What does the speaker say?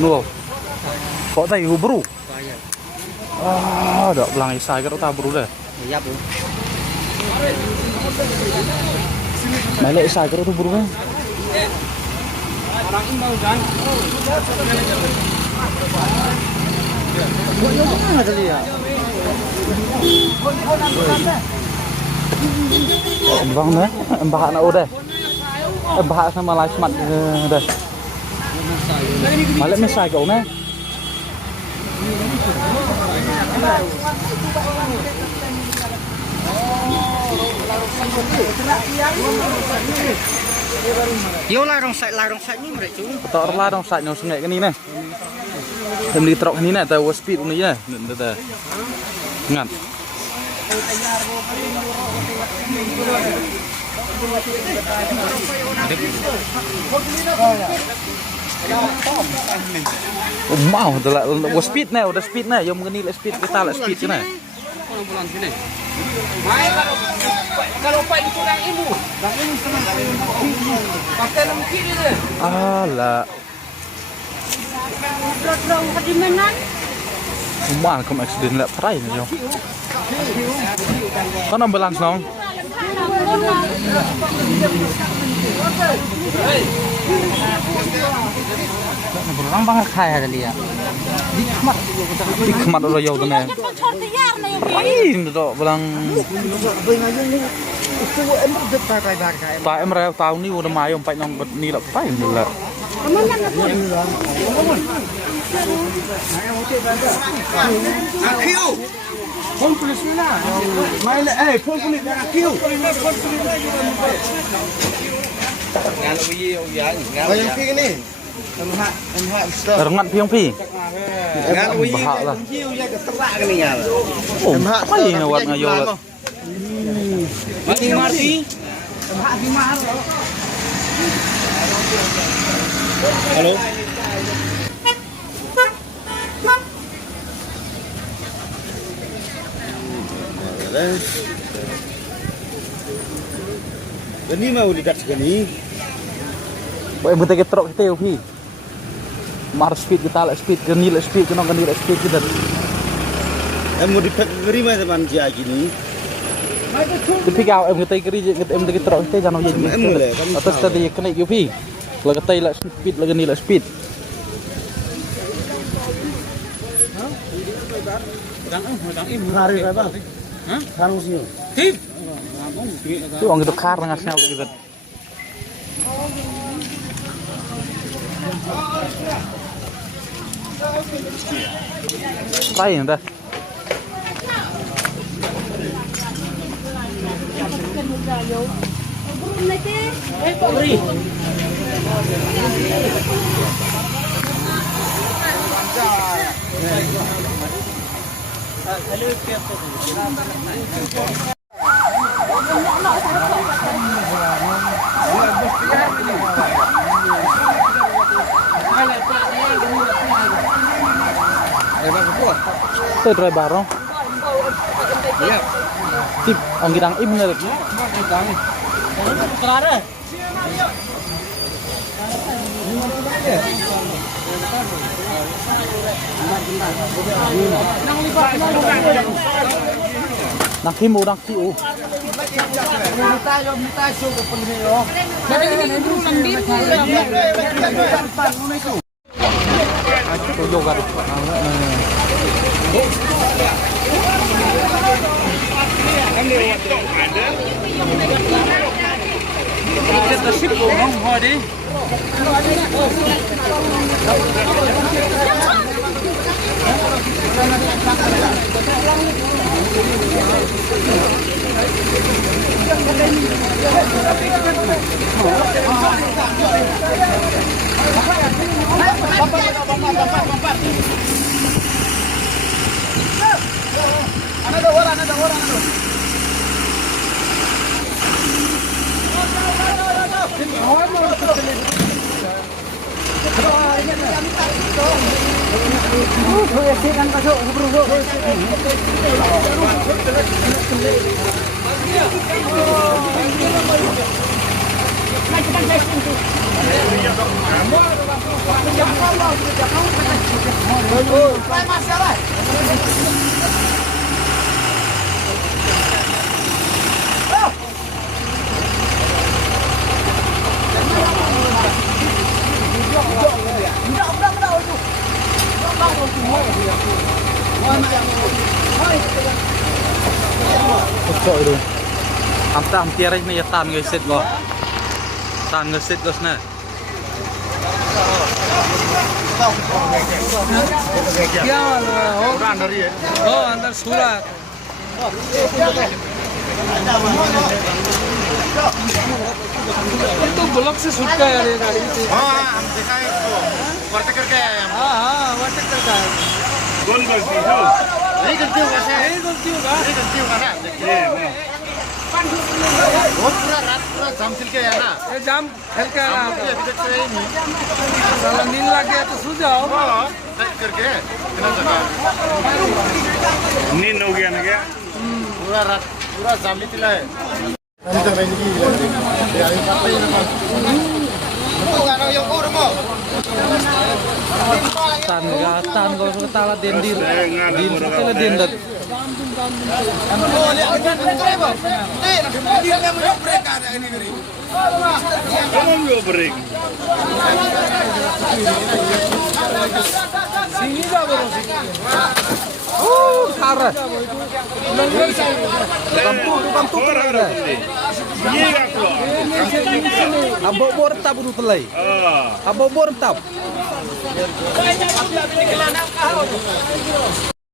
Loh, kok tayo bro? Ah, ada belang isai karo ta bro deh. Iya, Bu. Malek isai karo tu bro kan. Orang ini mau kan? Bang nih, mbak anak udah. Mbak sama lai semat dah. Malek misai kau nih. Yo larong side ni mereka tu. Betul lah dong saatnya sungai ke ni nih. Em di truk ni nih, tahu speed ni ya, dah. Ingat. Oh mau, udah speed nih, yang mengenai speed kita lah speed ni. Bulan sini. Kalau Pak itu orang ibu, pakai lengkit dia. Alah. Rumah kamu accident lah perai ni jom. Kau ambulans nong? Berang banget kaya tadi ya. Dikmat udah jauh tu ni. Lain tu belang. Tak emre tahun ni udah mayom pak nong ni lah perai ni lah. Akiu. Pon polis ni lah. Main pon polis dah akiu. Ngan uyi uyan. Yang pi ni. Rengat piang pi. Ngan uyi bahak lah. uyi uyan keterak ke ni ngan. Oh, apa yang awak ngayo lah? Mati. Halo. Gani mau dekat gani. Boleh betul kita truk kita pi. Mar speed kita lah speed, gani lah speed, kena gani lah speed kita. Mau dekat geri mana teman dia gini? Tapi kau kita kiri kita truk kita jangan jadi. Atas tadi kena pi. Kalau kita lah speed, lagi ni lah speed. Hari apa? Hah? Harus ni. Tip. Tu orang itu kar dengan siapa kita. Lain dah. Beri. Itu driver dong. Iya. Tip, orang kita im bener. Kelare. Nak himu, nak hiu. Tôi vô gần. Kita sip ngomong hodi. Ada orang. tam tiara ni ya tam ngesit go. Tam ngesit go sana. क्या हो अंदर ही है हो अंदर सूरत ये तो ब्लॉक से शूट का यार ये गाड़ी हाँ हम देखा है इसको वर्त करके आए हम हाँ वाटक करता है कौन गलती हो नहीं गलती होगा यही गलती होगा नहीं गलती होगा ना देखिए बहुत पूरा रात पूरा जाम चल के आया ना ये जाम खेल के आ रहा अभी तक तो यही नहीं साला नींद लग गया तो सो जाओ हाँ सेट करके इतना जगह नींद हो गया ना क्या पूरा रात पूरा जाम ही चला है Tan go sa tala din din sa tala din dat. कौन वो ब्रेक सिंगी का बोलो Kara. Kampu ये का clock Abo bor tap uru telai. Abo bor tap.